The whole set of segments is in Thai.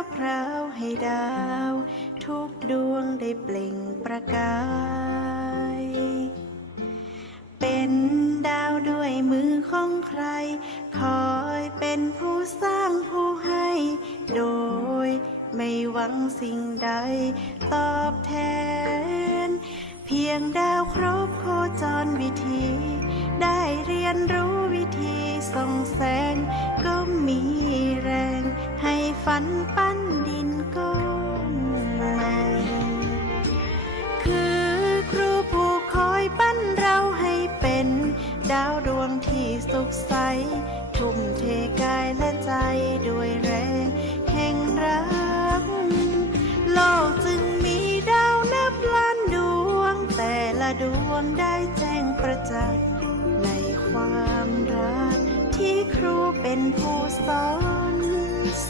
แพรวพราวให้ดาว ทุกดวงได้เปล่งประกาย เป็นดาวด้วยมือของใคร คอยเป็นผู้สร้างผู้ให้ โดยไม่หวังสิ่งใดตอบแทน เพียงดาวครบโคจรวิธี ได้เรียนรู้วิธีส่องแสงก็มีแรง ฝันปั้นดินก้อน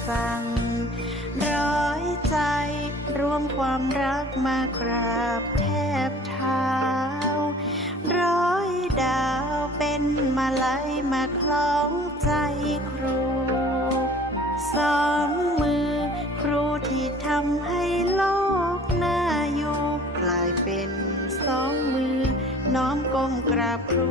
สั่งร้อยใจรวมความรักมากราบแทบเท้า ร้อยดาวเป็นมาลัยมาคล้องใจครู สองมือครูที่ทำให้โลกน่าอยู่ กลายเป็นสองมือ น้อมก้มกราบครู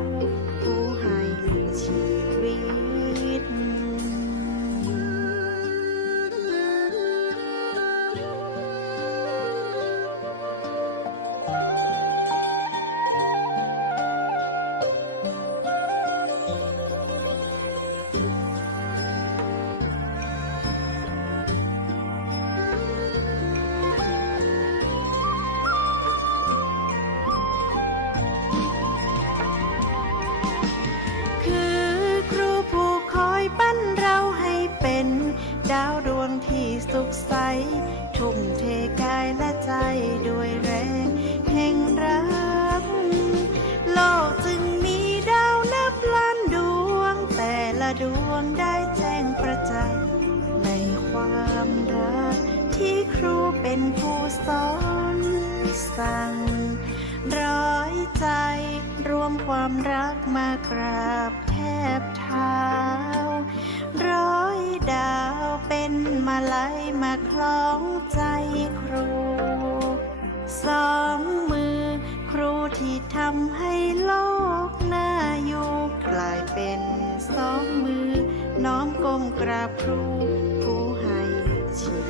ดาวดวงที่สุขใส ทุ่มเทกายและใจด้วยแรงแห่งรัก โลกจึงมีดาวนับล้านดวง แต่ละดวงได้แจ้งประจักษ์ในความรัก ที่ครูเป็นผู้สอนสั่งร้อยใจ รวมความรักมากราบแทบเท้าร้อย ดาวเป็นมาลัยมาคล้องใจครู สองมือครูที่ทำให้โลกน่าอยู่กลายเป็นสองมือ น้อมก้มกราบครูผู้ให้ชีวิ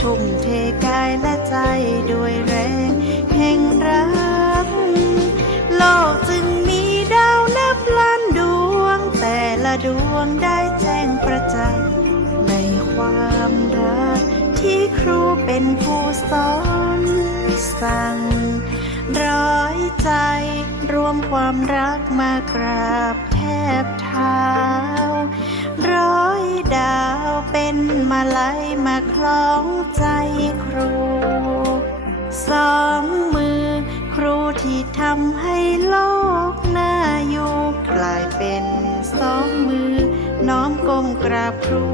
ทุ่มเทกายและใจด้วยแรงแห่งรัก โลกจึงมีดาวนับล้านดวง แต่ละดวงได้แจ้งประจักษ์ในความรัก ที่ครูเป็นผู้สอนสั่งร้อยใจรวมความรักมากราบแทบเท้า ร้อยดาวเป็นมาลัยมาคล้องใจครู สองมือครูที่ทำให้โลกน่าอยู่ กลายเป็นสองมือ น้อมก้มกราบครู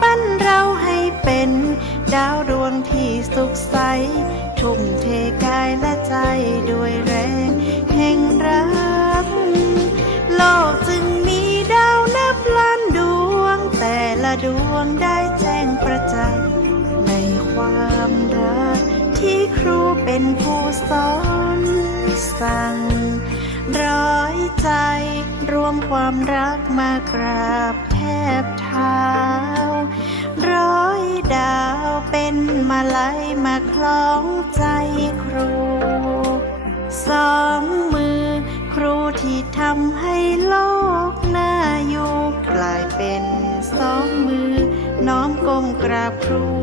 ปั้นเราให้เป็น ดาวดวงที่สุขใส ทุ่มเทกายและใจด้วยแรงแห่งรัก โลกจึงมีดาวนับล้านดวง แต่ละดวงได้แจ้งประจักษ์ในความรัก ที่ครูเป็นผู้สอนสั่งร้อยใจรวมความรักมากราบแทบเท้า ร้อยดาวเป็นมาลัยมาคล้องใจครู สองมือครูที่ทำให้โลกน่าอยู่ กลายเป็นสองมือ น้อมก้มกราบครู